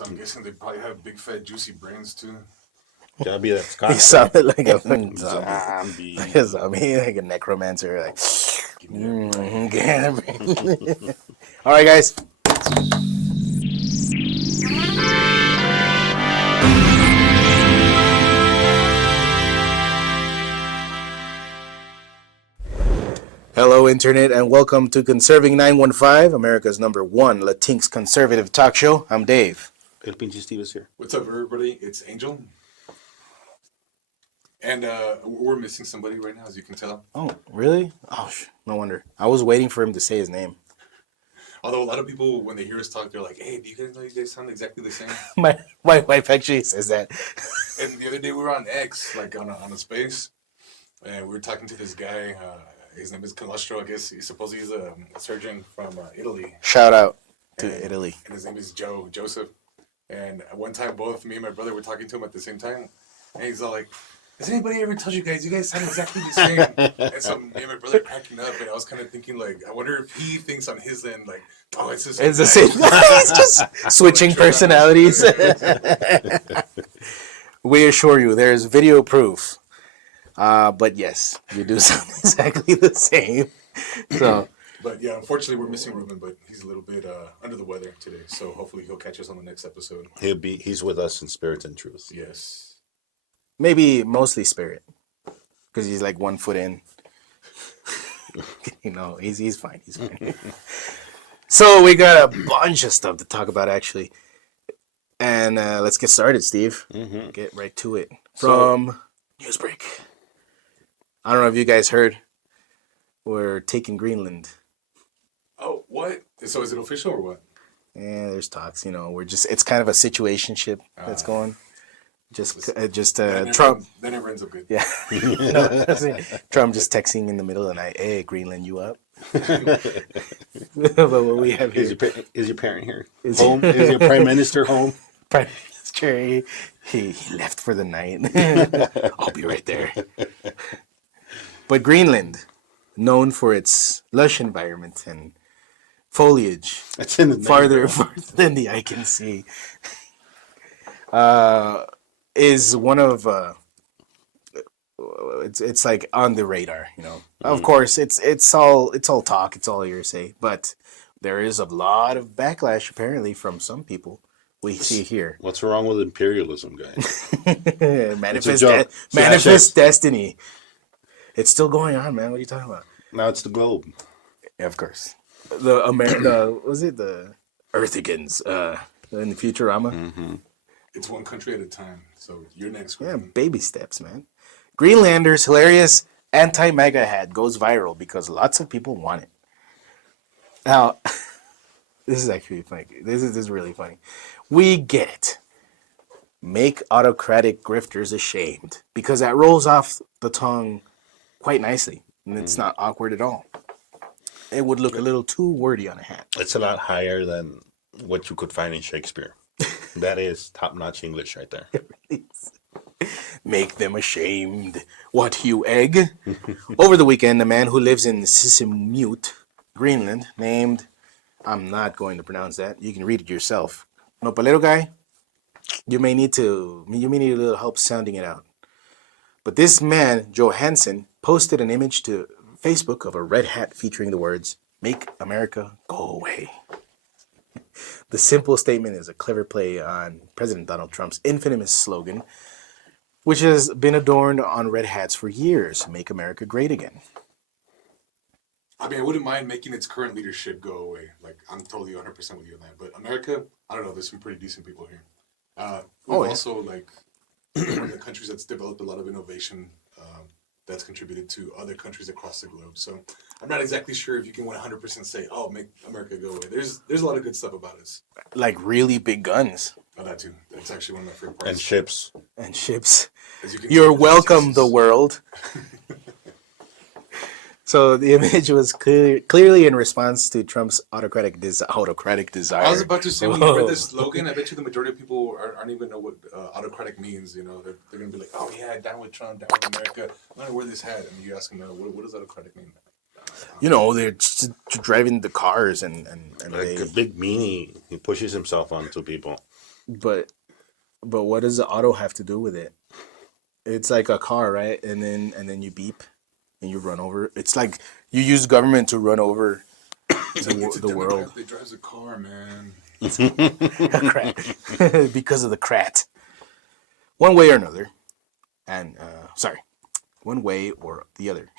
So I'm guessing they probably have big, fat, juicy brains too. Gotta be that He Scott. sounded like a zombie. Zombie. Like a zombie, like a necromancer. Like, Give me that brain. all right, guys. Hello, Internet, and welcome to Conserving 915, America's #1 Latinx conservative talk show. I'm Dave. El pinche Steve is here. What's up, everybody? It's Angel. And we're missing somebody right now, as you can tell. Oh, really? Oh, no wonder. I was waiting for him to say his name. Although a lot of people, when they hear us talk, they're like, hey, do you guys know you guys sound exactly the same? My wife actually says that. And the other day we were on X, like on a space, and we were talking to this guy. His name is Calastro, I guess. He's supposedly he's a surgeon from Italy. Shout out to Italy. And his name is Joseph. And one time, both me and my brother were talking to him at the same time. And he's all like, has anybody ever told you guys sound exactly the same? And so me and my brother cracking up, and I was kind of thinking, like, I wonder if he thinks on his end, like, oh, it's the same. It's the same. He's just switching personalities. We assure you, there's video proof. But yes, you do sound exactly the same. So, but yeah, unfortunately, we're missing Ruben, but he's a little bit under the weather today. So hopefully he'll catch us on the next episode. He's with us in spirit and truth. Yes. maybe mostly spirit, because he's like 1 foot in. You know, he's fine. He's fine. So we got a bunch of stuff to talk about, actually. And let's get started, Steve. Mm-hmm. Get right to it. From Newsbreak. I don't know if you guys heard. We're taking Greenland. Oh, what? So is it official or what? Yeah, there's talks. You know, it's kind of a situationship that's going. Trump. That never ends up good. Yeah. No, Trump just texting in the middle of the night, hey, Greenland, you up? But what we have here. Is your parent here? Is your prime minister home? Prime Minister, he left for the night. I'll be right there. But Greenland, known for its lush environment and foliage, That's in the farther than the eye can see, is one of it's like on the radar, you know. Of course, it's all talk, it's all hearsay, but there is a lot of backlash apparently from some people. We see here. What's wrong with imperialism, guys? Manifest destiny. It's still going on, man. What are you talking about? Now it's the globe. Yeah, of course. Was it the Earthigans in the Futurama? Mm-hmm. It's one country at a time. So you're next. Yeah, baby steps, man. Greenlander's hilarious anti-MAGA hat goes viral because lots of people want it. Now, this is actually funny. This is really funny. We get it. Make autocratic grifters ashamed, because that rolls off the tongue quite nicely, and it's not awkward at all. It would look a little too wordy on a hat. It's a lot higher than what you could find in Shakespeare. That is top-notch English right there. Make them ashamed. What, you egg? Over the weekend, a man who lives in Sisimiut, Greenland, named, I'm not going to pronounce that. You can read it yourself. Nopalero guy, you may need a little help sounding it out. But this man, Johansson, posted an image to Facebook of a red hat featuring the words, "Make America Go Away." The simple statement is a clever play on President Donald Trump's infamous slogan, which has been adorned on red hats for years, "Make America Great Again." I mean, I wouldn't mind making its current leadership go away. Like, I'm totally 100% with you on that. But America, I don't know, there's some pretty decent people here. Also, like, one of the countries that's developed a lot of innovation that's contributed to other countries across the globe. So I'm not exactly sure if you can 100% say, oh, make America go away. There's a lot of good stuff about us. Like really big guns. Oh, that too. That's actually one of my favorite parts. And ships. You're welcome, the world. So the image was clearly in response to Trump's autocratic desire. I was about to say, when you read this slogan, I bet you the majority of people aren't even know what autocratic means. You know, they're going to be like, oh, yeah, down with Trump, down with America. I'm going to wear this hat. And you ask them, what does autocratic mean? You know, they're just driving the cars and like a big meanie. He pushes himself onto people. But what does the auto have to do with it? It's like a car, right? And then you beep and you run over. It's like you use government to run over It's like it's a the world. Democrat that drives a car, man. Because of the crat. One way or another. And, one way or the other.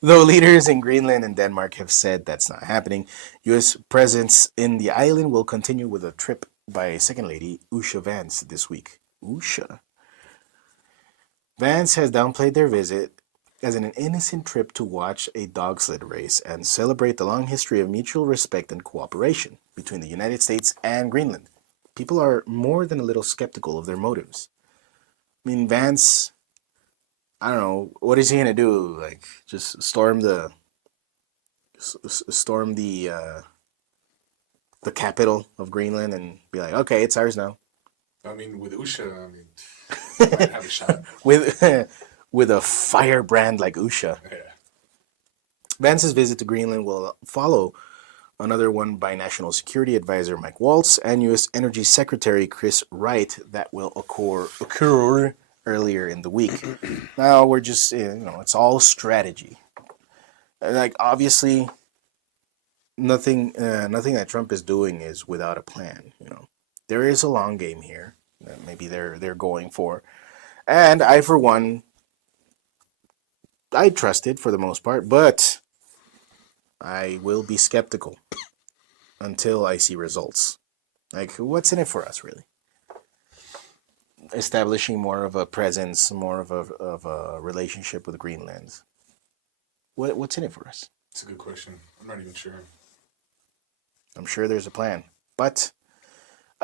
Though leaders in Greenland and Denmark have said that's not happening, U.S. presence in the island will continue with a trip by Second Lady Usha Vance this week. Usha. Vance has downplayed their visit as an innocent trip to watch a dog sled race and celebrate the long history of mutual respect and cooperation between the United States and Greenland. People are more than a little skeptical of their motives. I mean, Vance, I don't know, what is he gonna do? Like, just storm the capital of Greenland and be like, okay, it's ours now. I mean, with Usha, I mean, might have a shot. with a firebrand like Usha. Yeah. Vance's visit to Greenland will follow another one by National Security Advisor Mike Waltz and U.S. Energy Secretary Chris Wright that will occur earlier in the week. Now we're just, it's all strategy. Like, obviously, nothing that Trump is doing is without a plan. There is a long game here that maybe they're going for, and I, for one, I trust it for the most part, but I will be skeptical until I see results. Like, what's in it for us, really? Establishing more of a presence, more of a relationship with Greenland. What's in it for us? It's a good question. I'm not even sure. I'm sure there's a plan, but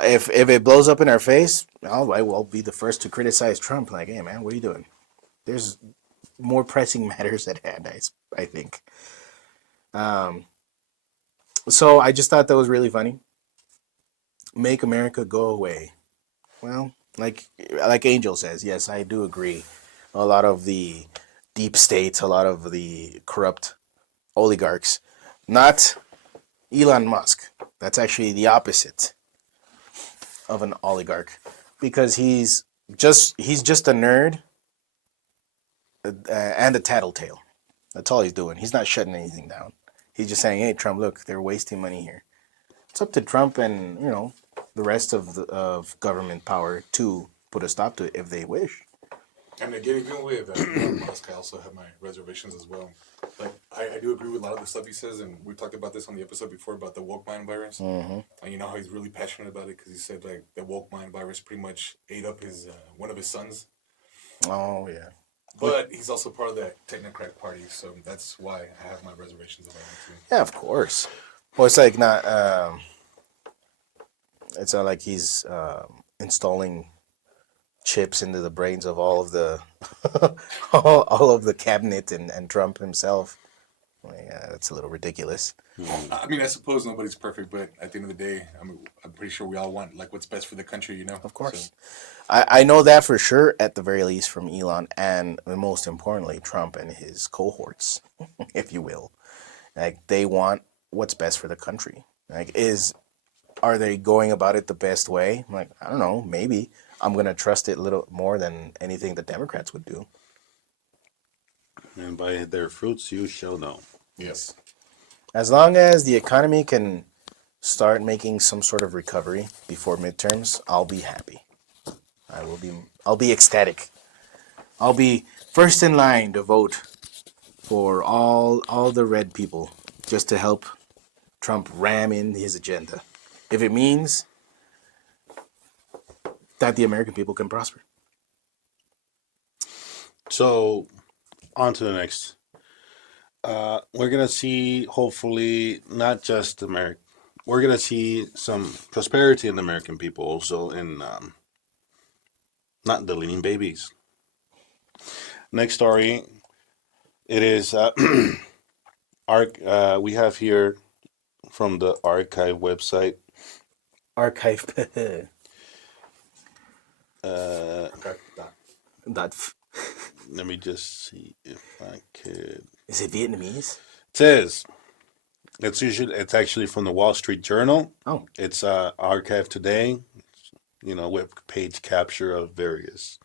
if it blows up in our face, I will be the first to criticize Trump. Like, hey man, what are you doing? There's more pressing matters at hand, I think. So I just thought that was really funny. Make America go away. Well, like Angel says, yes, I do agree. A lot of the deep states, a lot of the corrupt oligarchs, not Elon Musk. That's actually the opposite of an oligarch, because he's just a nerd and a tattletale. That's all he's doing. He's not shutting anything down. He's just saying, "Hey, Trump, look, they're wasting money here." It's up to Trump and the rest of government power to put a stop to it if they wish. And again, even with Elon Musk, I also have my reservations as well. Like, I do agree with a lot of the stuff he says, and we talked about this on the episode before about the woke mind virus. Mm-hmm. And you know how he's really passionate about it because he said like the woke mind virus pretty much ate up his one of his sons. Oh yeah. But he's also part of that technocrat party, so that's why I have my reservations about him too. Yeah, of course. Well, it's like not. It's not like he's installing chips into the brains of all of the all of the cabinet and Trump himself. Yeah, that's a little ridiculous. I mean, I suppose nobody's perfect, but at the end of the day, I'm pretty sure we all want like what's best for the country, Of course. So, I know that for sure, at the very least, from Elon, and most importantly, Trump and his cohorts, if you will. Like, they want what's best for the country. Like, are they going about it the best way? Like, I don't know, maybe. I'm going to trust it a little more than anything the Democrats would do. And by their fruits you shall know. yes. As long as the economy can start making some sort of recovery before midterms, I'll be happy. I'll be ecstatic. I'll be first in line to vote for all the red people just to help Trump ram in his agenda. If it means that the American people can prosper. So, on to the next. We're going to see, hopefully, not just America. We're going to see some prosperity in the American people, also in not deleting babies. Next story. It is, we have here from the archive website. Archive. Okay. Let me just see if I could. Is it Vietnamese? It says it's actually from the Wall Street Journal. Oh. It's archived today, web page capture of various,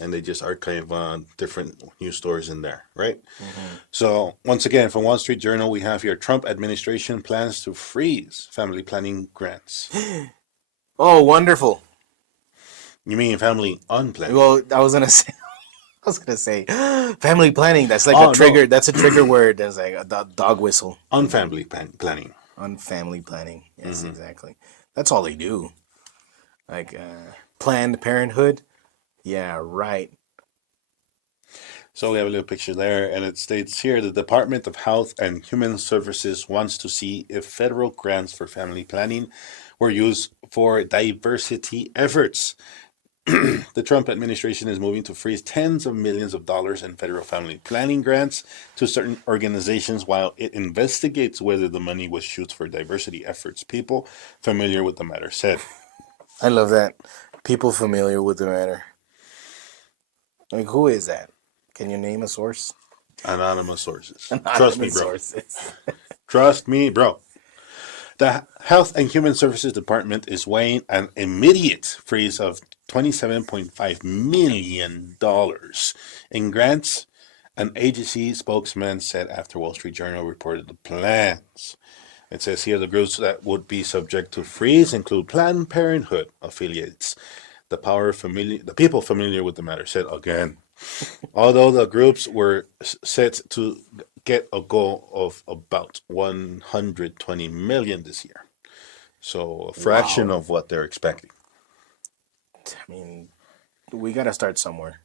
and they just archive different news stories in there, right? Mm-hmm. So once again, from Wall Street Journal, we have here Trump administration plans to freeze family planning grants. Oh, wonderful. You mean family unplanning? Well, I was gonna say, family planning. That's like Oh, a trigger. no. That's a trigger word. That's like a dog whistle. Unfamily planning. On family planning. Yes, Mm-hmm. exactly. That's all they do. Like Planned Parenthood. Yeah, right. So we have a little picture there, and it states here the Department of Health and Human Services wants to see if federal grants for family planning were used for diversity efforts. The Trump administration is moving to freeze tens of millions of dollars in federal family planning grants to certain organizations while it investigates whether the money was used for diversity efforts. People familiar with the matter said. I love that. People familiar with the matter. Like, who is that? Can you name a source? Anonymous sources. Trust me, Anonymous bro. sources. Trust me, bro. The Health and Human Services Department is weighing an immediate freeze of $27.5 million in grants, an agency spokesman said after Wall Street Journal reported the plans. It says here the groups that would be subject to freeze include Planned Parenthood affiliates. The people familiar with the matter said again. Although the groups were set to get a goal of about 120 million this year. So a fraction Wow. of what they're expecting. I mean, we got to start somewhere.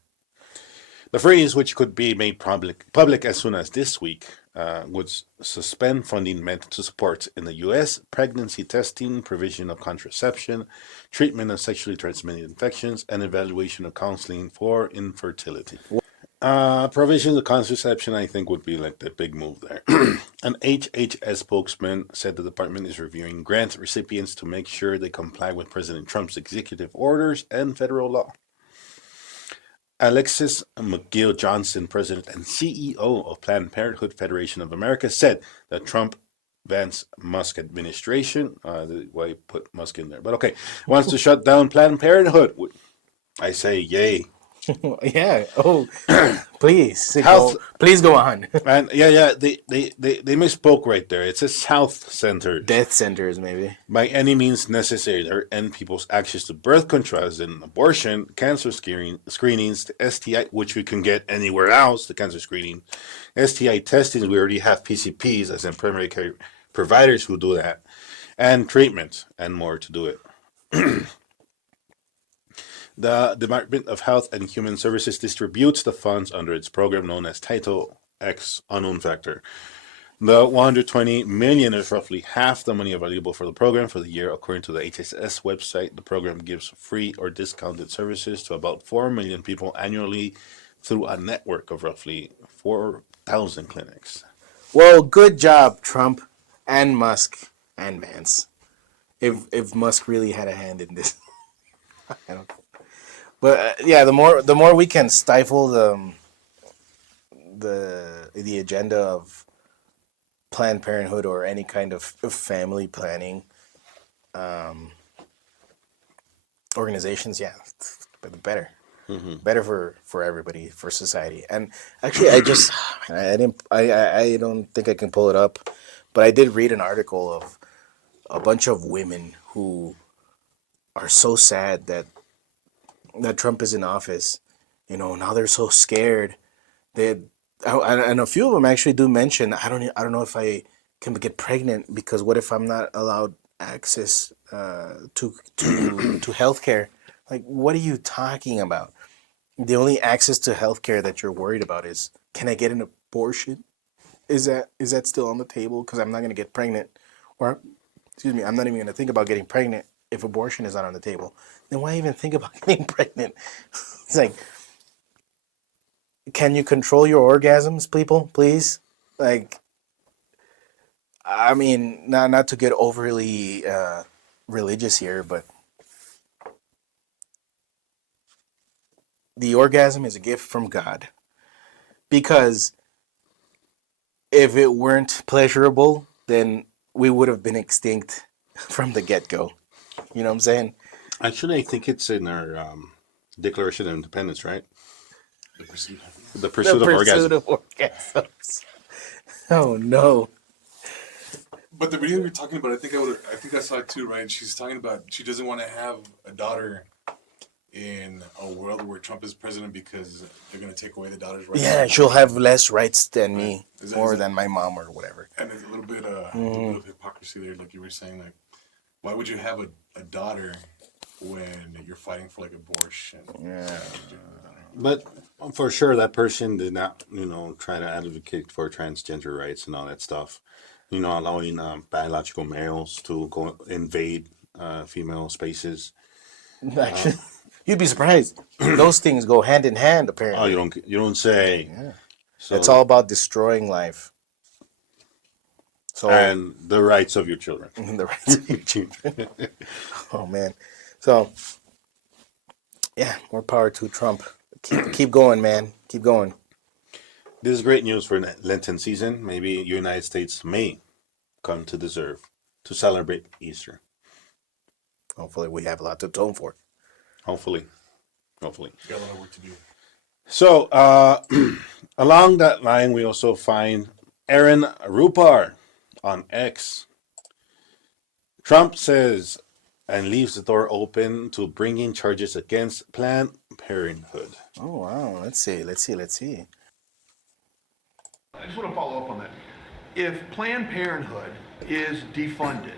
The freeze, which could be made public as soon as this week, would suspend funding meant to support in the U.S. pregnancy testing, provision of contraception, treatment of sexually transmitted infections, and evaluation of counseling for infertility. Provisions of contraception, I think, would be like the big move there. An HHS spokesman said the department is reviewing grant recipients to make sure they comply with President Trump's executive orders and federal law. Alexis McGill Johnson, president and CEO of Planned Parenthood Federation of America, said the Trump Vance Musk administration, why put Musk in there, but okay, wants to shut down Planned Parenthood. I say yay. Yeah. Oh, please Health please go on. and yeah, they misspoke right there. It says health centers. Death centers, maybe. By any means necessary to end people's access to birth control and abortion, cancer screenings, the STI, which we can get anywhere else, the cancer screening, STI testing, we already have PCPs, as in primary care providers who do that, and treatment and more to do it. The Department of Health and Human Services distributes the funds under its program known as Title X Unknown Factor. The 120 million is roughly half the money available for the program for the year, according to the HSS website. The program gives free or discounted services to about 4 million people annually through a network of roughly 4,000 clinics. Well, good job, Trump and Musk and Vance. If Musk really had a hand in this, I don't. But yeah, the more we can stifle the agenda of Planned Parenthood or any kind of family planning organizations, yeah, the better. Mm-hmm. Better for everybody, for society. And actually, I don't think I can pull it up, but I did read an article of a bunch of women who are so sad that Trump is in office. Now they're so scared. And a few of them actually do mention, I don't know if I can get pregnant because what if I'm not allowed access to healthcare? Like, what are you talking about? The only access to healthcare that you're worried about is, can I get an abortion? Is that still on the table? Because I'm not going to get pregnant, or excuse me, I'm not even going to think about getting pregnant if abortion is not on the table. Then why even think about getting pregnant? It's like, can you control your orgasms, people, please? Like, I mean, not to get overly religious here, but the orgasm is a gift from God. Because if it weren't pleasurable, then we would have been extinct from the get-go. You know what I'm saying? Actually, I think it's in our Declaration of Independence, right? The pursuit. The The pursuit of pursuit orgasm. of orgasms. Oh no. But the video you're talking about, I think I saw it too, right? She's talking about she doesn't want to have a daughter in a world where Trump is president because they're gonna take away the daughter's rights. Yeah, she'll have less rights than me, Is or that- than my mom, or whatever. And there's a little bit of hypocrisy there, like you were saying. Like, why would you have a daughter when you're fighting for like abortion? Yeah. But for sure, that person did not, try to advocate for transgender rights and all that stuff. Allowing biological males to go invade female spaces. Actually, you'd be surprised. Those things go hand in hand, apparently. Oh, you don't say. Yeah. So, It's all about destroying life. So and the rights of your children. the rights of your children. Oh man. So yeah, more power to Trump. Keep going, man. Keep going. This is great news for Lenten season. Maybe United States may come to deserve to celebrate Easter. Hopefully we have a lot to atone for. Hopefully. Got a lot of work to do. So, along that line, we also find Aaron Rupar on X. Trump says and leaves the door open to bringing charges against Planned Parenthood. Oh wow. Let's see. I just want to follow up on that. If Planned Parenthood is defunded,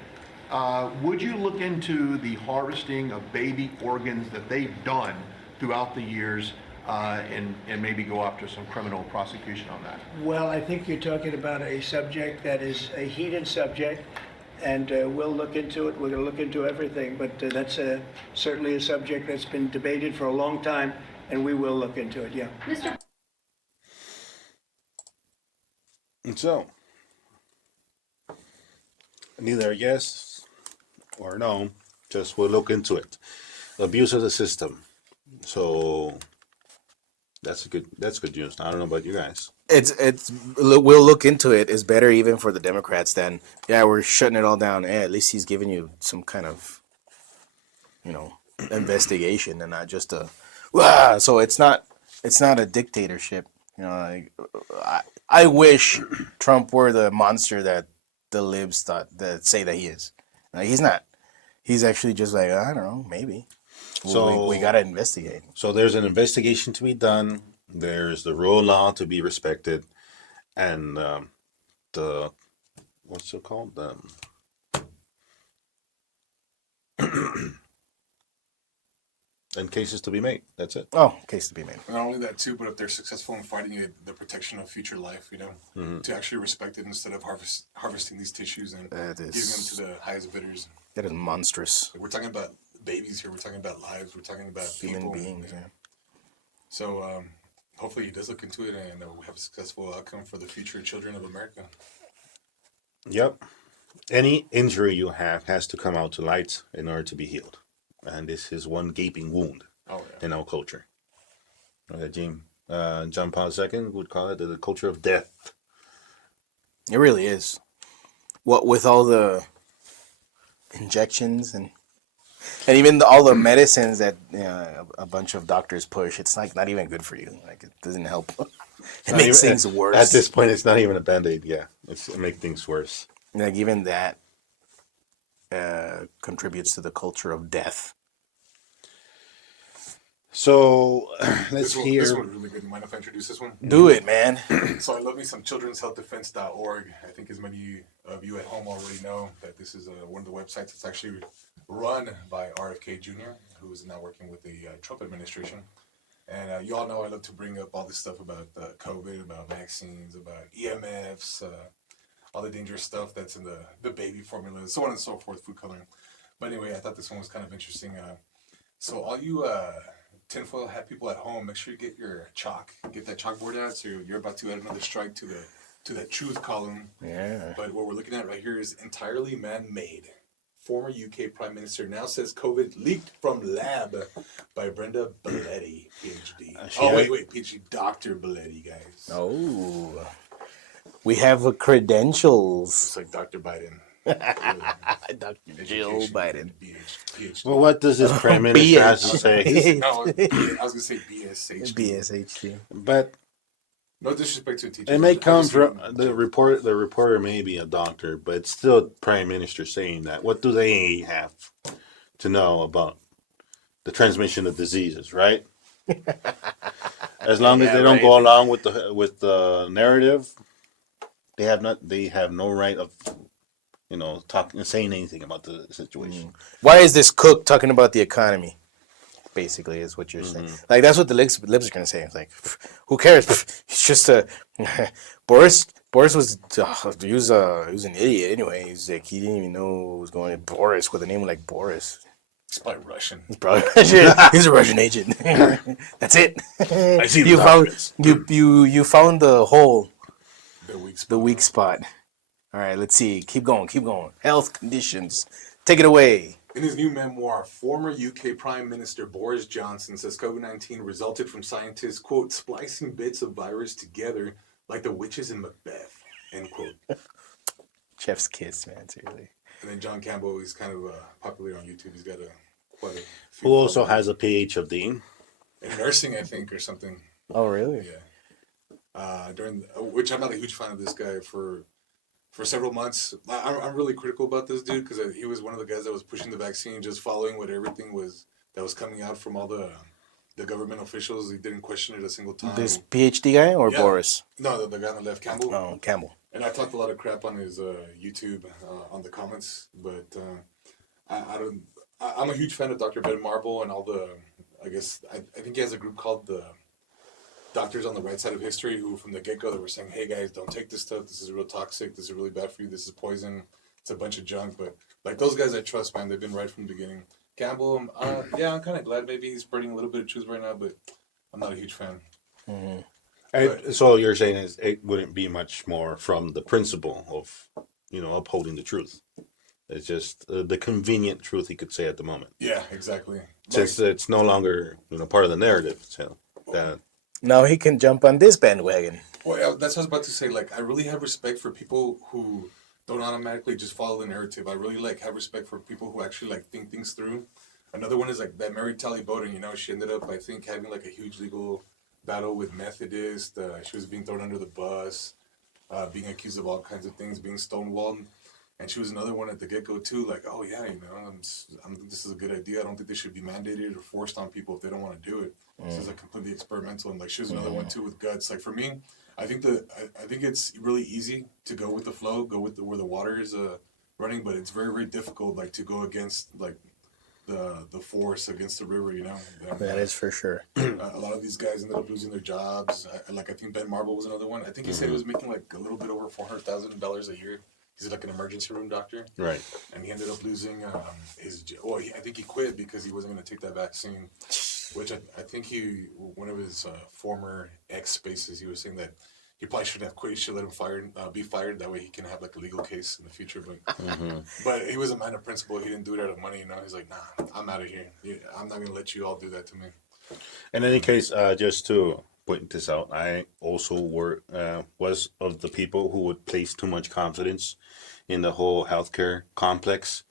would you look into the harvesting of baby organs that they've done throughout the years and maybe go after some criminal prosecution on that? Well, I think you're talking about a subject that is a heated subject, and we'll look into it. We're going to look into everything, but that's certainly a subject that's been debated for a long time, and we will look into it, yeah. And so, neither yes or no, just we'll look into it. Abuse of the system. So that's good news. I don't know about you guys. We'll look into it. Is better even for the Democrats than we're shutting it all down. At least he's giving you some kind of investigation and not just a so it's not a dictatorship. I wish Trump were the monster that the libs that say that he is. He's not. He's actually just like, I don't know, maybe. So we gotta investigate. So there's an investigation to be done. There's the rule of law to be respected, and the what's it called? And cases to be made. That's it. Oh, case to be made. Not only that too, but if they're successful in fighting it, the protection of future life, to actually respect it instead of harvesting these tissues and giving them to the highest bidders. That is monstrous. We're talking about babies here. We're talking about lives. We're talking about Human people. beings. Yeah. So hopefully he does look into it and we have a successful outcome for the future children of America. Yep. Any injury you have has to come out to light in order to be healed. And this is one gaping wound in our culture. John Paul II would call it the culture of death. It really is. What with all the injections and even all the medicines that a bunch of doctors push, it's like not even good for you. Like it doesn't help. It makes things worse. At this point, it's not even a Band-Aid. Yeah, it makes things worse. Like even that contributes to the culture of death. So let's hear. This one's really good. You mind if I introduce this one? Do it, man. So I love me some children'shealthdefense.org. I think as many of you at home already know that this is one of the websites that's actually run by RFK Jr., who is now working with the Trump administration. And you all know I love to bring up all this stuff about COVID, about vaccines, about EMFs, all the dangerous stuff that's in the baby formula, so on and so forth, food coloring. But anyway, I thought this one was kind of interesting. So all you tinfoil hat people at home, make sure you get your chalk, get that chalkboard out. So you're about to add another strike to the truth column. Yeah. But what we're looking at right here is entirely man-made. Former UK Prime Minister now says COVID leaked from lab by Brenda Belletti, PhD. Wait, PhD, Dr. Belletti, guys. Oh, we have credentials. It's like Dr. Biden. Dr. Jill Biden. PhD. Well, what does this prime minister has to say? No, I was gonna say BSHD. BSHD. But No disrespect to a teacher. it may I come just from mean- the report. The reporter may be a doctor, but it's still prime minister saying that. What do they have to know about the transmission of diseases, right? As long as they don't go along with the narrative, they have no right of saying anything about the situation. Why is this cook talking about the economy? Basically, is what you're saying. Like that's what the libs are gonna say. It's like, who cares? It's just a Boris. Boris was he was an idiot anyway. He's like he didn't even know what was going on. Boris with a name like Boris. It's probably Russian. He's probably Russian. He's a Russian agent. That's it. I see the You found documents. you found the hole, The weak spot. All right, let's see. Keep going. Health conditions. Take it away. In his new memoir, former UK Prime Minister Boris Johnson says COVID-19 resulted from scientists, quote, splicing bits of virus together like the witches in Macbeth, end quote. Chef's kiss, man. Seriously. And then John Campbell, he's kind of popular on YouTube. He's got quite a few Who also followers. has a PhD? In nursing, I think, or something. Oh, really? Yeah. Which I'm not a huge fan of this guy for several months. I'm really critical about this dude because he was one of the guys that was pushing the vaccine, just following what everything was that was coming out from all the government officials. He didn't question it a single time. This PhD guy or Yeah. Boris? No, the guy on the left, Campbell. Oh, Campbell. And I talked a lot of crap on his YouTube on the comments, but I'm a huge fan of Dr. Ben Marble and all the. I think he has a group called the Doctors on the Right Side of History, who from the get-go they were saying, "Hey guys, don't take this stuff. This is real toxic. This is really bad for you. This is poison. It's a bunch of junk." But like those guys, I trust, man. They've been right from the beginning. Campbell, yeah, I'm kind of glad maybe he's spreading a little bit of truth right now, but I'm not a huge fan. So you're saying it wouldn't be much more from the principle of upholding the truth. It's just the convenient truth he could say at the moment, Yeah, exactly. since it's no longer part of the narrative. So that Now he can jump on this bandwagon. Well, yeah, that's what I was about to say. Like, I really have respect for people who don't automatically just follow the narrative. I really have respect for people who actually think things through. Another one is that Mary Tally Bowden. She ended up, I think, having a huge legal battle with Methodist. She was being thrown under the bus, being accused of all kinds of things, being stonewalled. And she was another one at the get-go too, oh yeah, this is a good idea. I don't think they should be mandated or forced on people if they don't want to do it. This is completely experimental. And she was another one too with guts. For me, I think it's really easy to go with the flow, go with where the water is running, but it's very, very difficult to go against the force against the river. That is for sure. A lot of these guys ended up losing their jobs. I think Ben Marble was another one. I think he said he was making a little bit over $400,000 a year. He's an emergency room doctor. right. And he ended up losing I think he quit because he wasn't going to take that vaccine, which I think one of his former ex-spaces, he was saying that he probably shouldn't have quit. He should let him be fired. That way he can have a legal case in the future. But he was a man of principle. He didn't do it out of money. He's like, nah, I'm out of here. I'm not going to let you all do that to me. In any case, just to point this out, I also was of the people who would place too much confidence in the whole healthcare complex.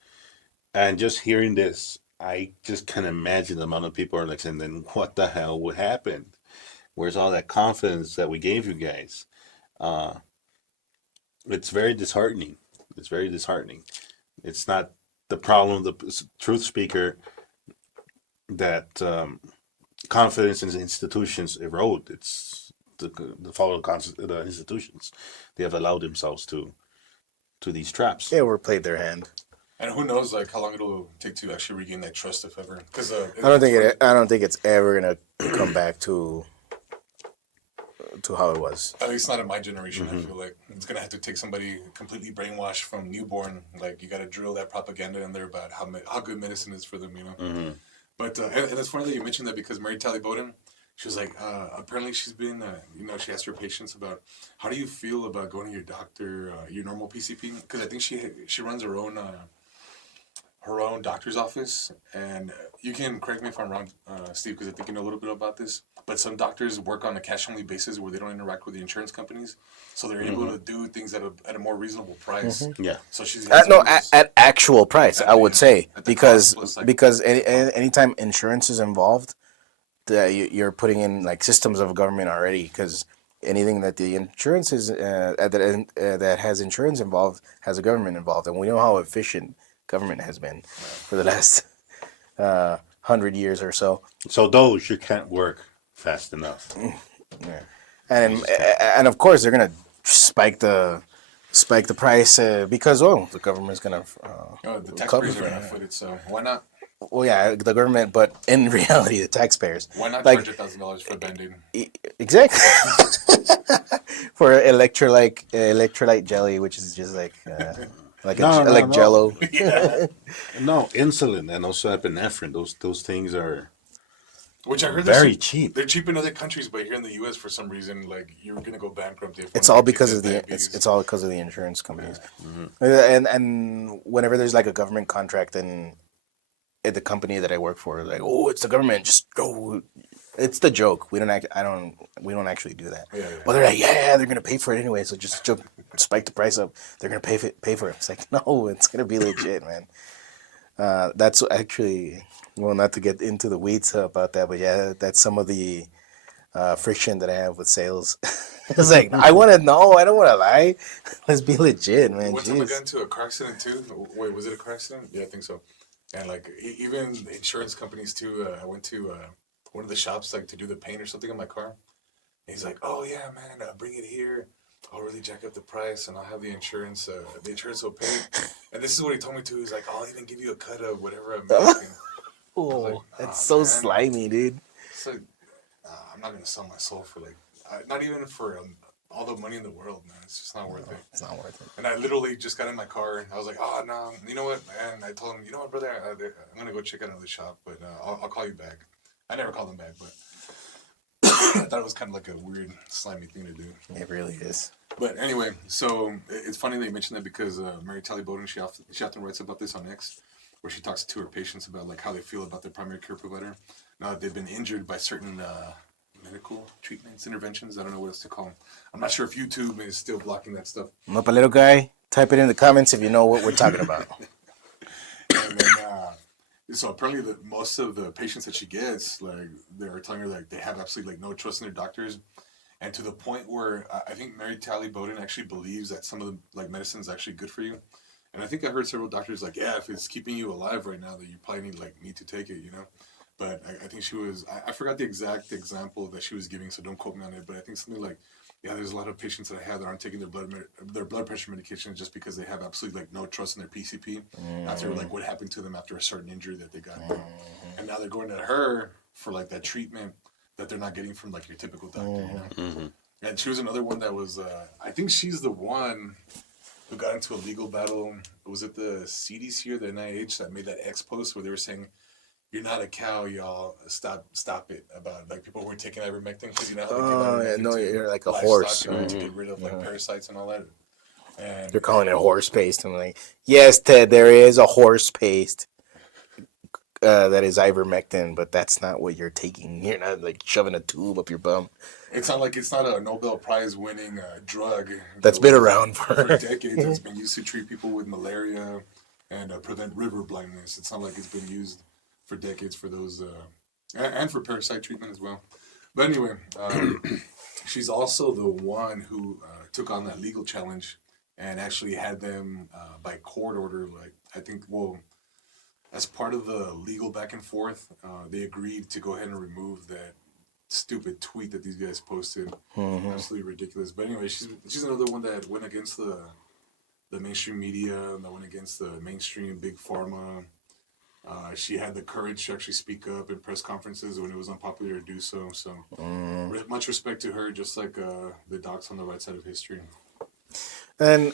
And just hearing this, I just can imagine the amount of people are saying, then what the hell would happen? Where's all that confidence that we gave you guys? It's very disheartening. It's not the problem of the truth speaker that confidence in institutions erode. It's the follow the institutions. They have allowed themselves to these traps. They overplayed their hand. And who knows, how long it'll take to actually regain that trust, if ever. Because I don't think it's ever gonna come back to how it was. At least not in my generation. I feel like it's gonna have to take somebody completely brainwashed from newborn. You got to drill that propaganda in there about how good medicine is for them. But and it's funny that you mentioned that because Mary Tally Bowden, she was apparently she's been she asked her patients about how do you feel about going to your doctor, your normal PCP, because I think she runs her own her own doctor's office, and you can correct me if I'm wrong, Steve, because I think you know a little bit about this. But some doctors work on a cash-only basis where they don't interact with the insurance companies, so they're able to do things at a more reasonable price. Yeah. So she's No, at actual price, I would say, at the because cost plus, like, anytime insurance is involved, you're putting in like systems of government already. Because anything that the insurance is that has insurance involved has a government involved, and we know how efficient government has been for the last 100 years or so. So those you can't work fast enough. Yeah. And of course they're gonna spike the price because the government's gonna the cover taxpayers for are gonna it. foot it. So why not? Well, yeah, the government, but in reality, the taxpayers. Why not Like, charge $1,000 for a Band-Aid? Exactly. For electrolyte jelly, which is just like No. Jello. No, insulin and also epinephrine. Those things are Which I heard very cheap. They're cheap in other countries, but here in the U.S. for some reason, like you're gonna go bankrupt if It's one all of your because kids of has the diabetes. it's all because of the insurance companies. Mm-hmm. And whenever there's like a government contract, then at the company that I work for, like, oh, it's the government, just go. It's the joke. We don't actually do that. Yeah. But they're like, yeah, they're gonna pay for it anyway. So just spike the price up. They're gonna pay for it. It's like, no, it's gonna be legit, man. That's actually, well, not to get into the weeds about that, but yeah, that's some of the friction that I have with sales. It's like, I want to know. I don't want to lie. Let's be legit, man. One time I got Jeez. into a car accident too. Wait, was it a car accident? Yeah, I think so. And like even the insurance companies too. I went to one of the shops like to do the paint or something on my car. And he's like, "Oh yeah, man, bring it here. I'll really jack up the price, and I'll have the insurance. The insurance will pay." And this is what he told me too. He's like, "I'll even give you a cut of whatever I'm making." Oh, like, that's "Oh, so man." slimy, dude. It's like, I'm not gonna sell my soul for like, not even for all the money in the world, man. It's just not worth it. It's not worth it. And I literally just got in my car. I was like, "Oh no, you know what?" And I told him, "You know what, brother? I'm gonna go check out another shop, but I'll call you back." I never called him back, but I thought it was kind of like a weird, slimy thing to do. It really is. But anyway, so it's funny that you mentioned that because Mary Tally Bowden, she often writes about this on X, where she talks to her patients about like how they feel about their primary care provider now that they've been injured by certain medical treatments, interventions. I don't know what else to call them. I'm not sure if YouTube is still blocking that stuff. Nopalero guy, type it in the comments if you know what we're talking about. And then, so apparently, most of the patients that she gets, like they're telling her like they have absolutely like no trust in their doctors, and to the point where I think Mary Tally Bowden actually believes that some of the like medicine is actually good for you. And I think I heard several doctors like, yeah, if it's keeping you alive right now, that you probably need to take it, you know. But I think she was, I forgot the exact example that she was giving, so don't quote me on it. But I think something like, yeah, there's a lot of patients that I have that aren't taking their blood pressure medication just because they have absolutely like no trust in their PCP after like what happened to them after a certain injury that they got, and now they're going to her for like that treatment that they're not getting from like your typical doctor, you know. Mm-hmm. And she was another one that was, I think she's the one who got into a legal battle. Was it the CDC or the NIH that made that X post where they were saying, "You're not a cow, y'all. Stop it." About like people who were taking ivermectin because you know how they give ivermectin no, to you're like a livestock horse. in order to get rid of like parasites and all that. And They're calling it horse paste. I'm like, yes, Ted, there is a horse paste that is ivermectin, but that's not what you're taking. You're not like shoving a tube up your bum. it's not a Nobel Prize winning drug That's been around for for. decades. It's been used to treat people with malaria and prevent river blindness. It's not like it's been used for decades for those and for parasite treatment as well. But anyway, she's also the one who took on that legal challenge and actually had them by court order. Like I think, well, as part of the legal back and forth, they agreed to go ahead and remove that stupid tweet that these guys posted. Absolutely ridiculous. But anyway, she's another one that went against the mainstream media and that went against the mainstream big pharma. She had the courage to actually speak up in press conferences when it was unpopular to do so. So much respect to her, just like the docs on the right side of history. And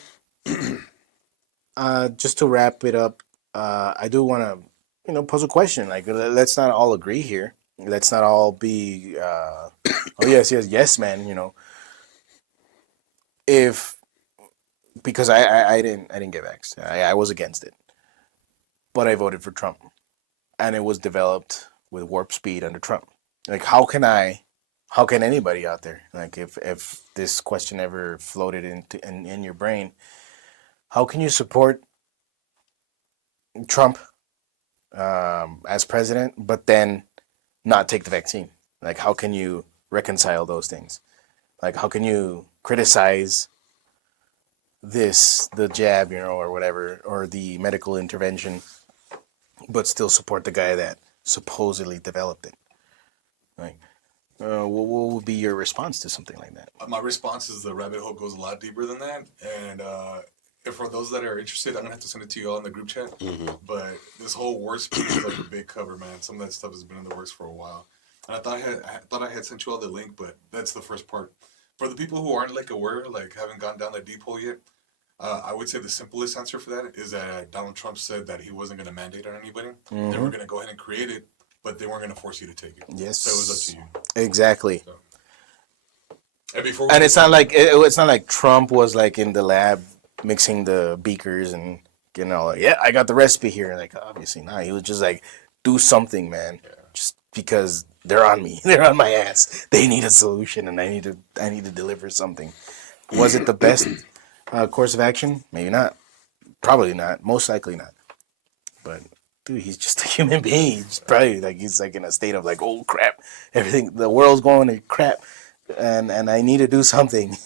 just to wrap it up, I do want to, pose a question. Like, let's not all agree here. Let's not all be, oh yes, man. If because I didn't get vaxxed. I was against it. but I voted for Trump, and it was developed with warp speed under Trump. Like, how can anybody out there, like, if this question ever floated in your brain, how can you support Trump as president, but then not take the vaccine? Like, how can you reconcile those things? Like, how can you criticize the jab, or whatever, or the medical intervention, but still support the guy that supposedly developed it? Like, what would be your response to something like that? My response is the rabbit hole goes a lot deeper than that, and if for those that are interested, I'm gonna have to send it to you all in the group chat. But this whole war speech is like a big cover, man. Some of that stuff has been in the works for a while, and I thought I had sent you all the link, but that's the first part. For the people who aren't like aware, like haven't gone down that deep hole yet, I would say the simplest answer for that is that Donald Trump said that he wasn't going to mandate on anybody. They were going to go ahead and create it, but they weren't going to force you to take it. Yes, so it was up to you. Exactly. So. And it's not like it's not like Trump was like in the lab mixing the beakers and like, yeah, I got the recipe here. Like, obviously not. He was just like, do something, man. Yeah. Just because they're on me, they're on my ass. They need a solution, and I need to deliver something. Was it the best course of action? Maybe not. Probably not. Most likely not. But dude, he's just a human being. He's probably like he's like in a state of like, oh crap, everything, the world's going to crap, and I need to do something,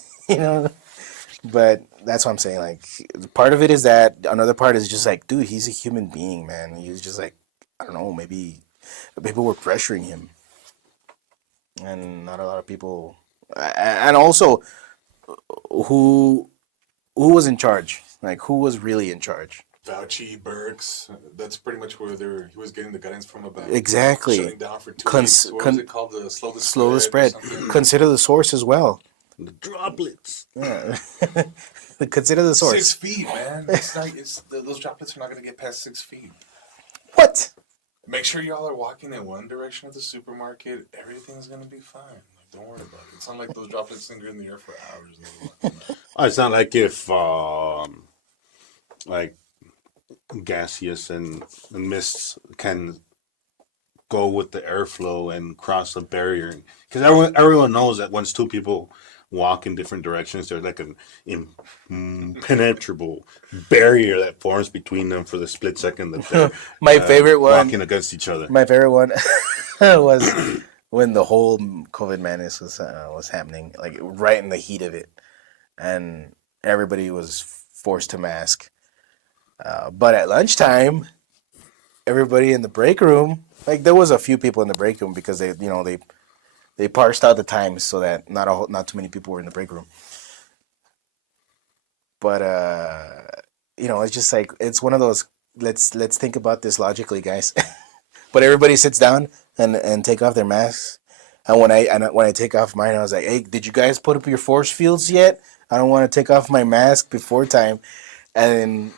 But that's what I'm saying. Like, part of it is that. Another part is just like, dude, he's a human being, man. He's just like, I don't know, maybe people were pressuring him, and not a lot of people. And also, who was in charge? Like, who was really in charge? Fauci, Birx. That's pretty much where he was getting the guidance from about. Exactly. Shutting down for 2 weeks. What was it called? The slow the spread. Consider the source as well. The droplets. Yeah. Consider the source. 6 feet, man. Those droplets are not going to get past 6 feet. What? Make sure y'all are walking in one direction of the supermarket. Everything's going to be fine. Like, don't worry about it. It's not like those droplets linger in the air for hours. It's not like if like gaseous and mists can go with the airflow and cross a barrier, because everyone knows that once two people walk in different directions, there's like an impenetrable barrier that forms between them for the split second that they're my favorite one walking against each other. My favorite one was when the whole COVID madness was happening, like right in the heat of it, and everybody was forced to mask. But at lunchtime, everybody in the break room, like there was a few people in the break room because they parsed out the times so that not too many people were in the break room. But it's just like, it's one of those, let's think about this logically, guys. But everybody sits down and take off their masks. And when I take off mine, I was like, hey, did you guys put up your force fields yet? I don't want to take off my mask before time. And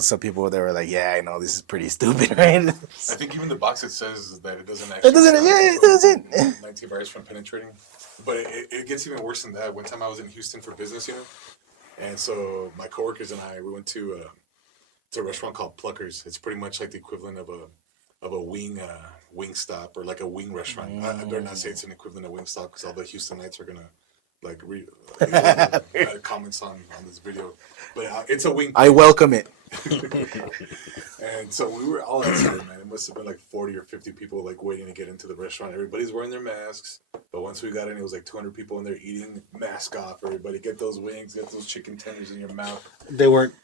some people, they were like, yeah, I know, this is pretty stupid, right? I think even the box, it says that it doesn't actually. It doesn't. 19 virus from penetrating. But it gets even worse than that. One time I was in Houston for business, and so my coworkers and we went to a restaurant called Pluckers. It's pretty much like the equivalent of a wing stop, or like a wing restaurant. I better not say it's an equivalent of Wingstop, because all the Houstonites are gonna like comments on this video. But it's a wing. I welcome it. And so we were all outside, man. It must have been like 40 or 50 people like waiting to get into the restaurant. Everybody's wearing their masks, but once we got in, it was like 200 people in there eating, mask off. Everybody, get those wings, get those chicken tenders in your mouth. They weren't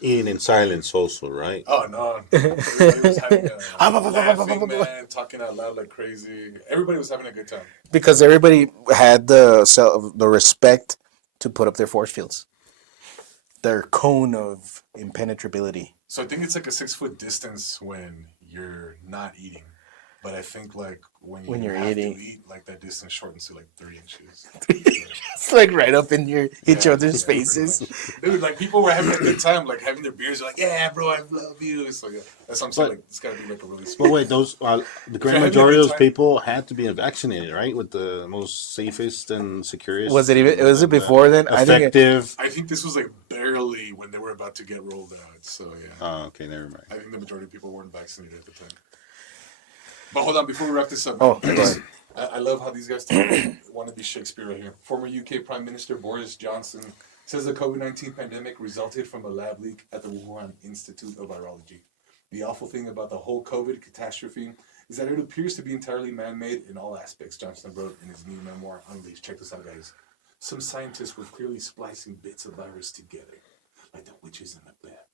eating in silence also, right? Oh no. Everybody was having laughing, man, talking out loud like crazy. Everybody was having a good time. Because everybody had the respect to put up their force fields. Their cone of impenetrability. So I think it's like a 6 foot distance when you're not eating. But I think like when When you're have eating. to eat, like that distance shortens to like 3 inches. It's like right up in your each Yeah, other's yeah, pretty faces. much. Dude, like people were having a good time, like having their beers. They're like, yeah, bro, I love you. So yeah, that's what I'm saying. But- Like it's gotta be like a really. But wait, those the you're great having a majority good of those time- people had to be vaccinated, right? With the most safest and securest. Was it even? Was it and, before then? I think. Effective. I think this was like barely when they were about to get rolled out. So yeah, Oh, okay, never mind. I think the majority of people weren't vaccinated at the time. But hold on, before we wrap this up, Oh, man, go ahead. I love how these guys want to be Shakespeare right here. Former UK Prime Minister Boris Johnson says the COVID-19 pandemic resulted from a lab leak at the Wuhan Institute of Virology. The awful thing about the whole COVID catastrophe is that it appears to be entirely man-made in all aspects, Johnson wrote in his new memoir, Unleashed. Check this out, guys. Some scientists were clearly splicing bits of virus together, like the witches in the bat.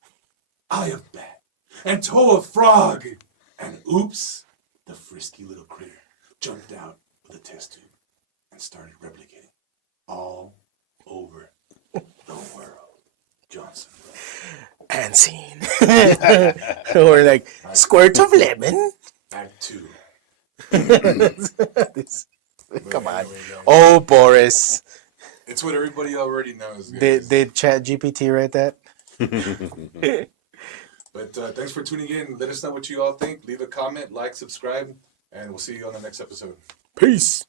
Eye of bat, and toe of frog, and oops, the frisky little critter jumped out with a test tube and started replicating all over the world. Johnson wrote. And scene. Or like squirt of lemon. Act 2. Come on. Anyway, guys, Oh, Boris. it's what everybody already knows, guys. Did Chat GPT write that? But thanks for tuning in. Let us know what you all think. Leave a comment, like, subscribe, and we'll see you on the next episode. Peace.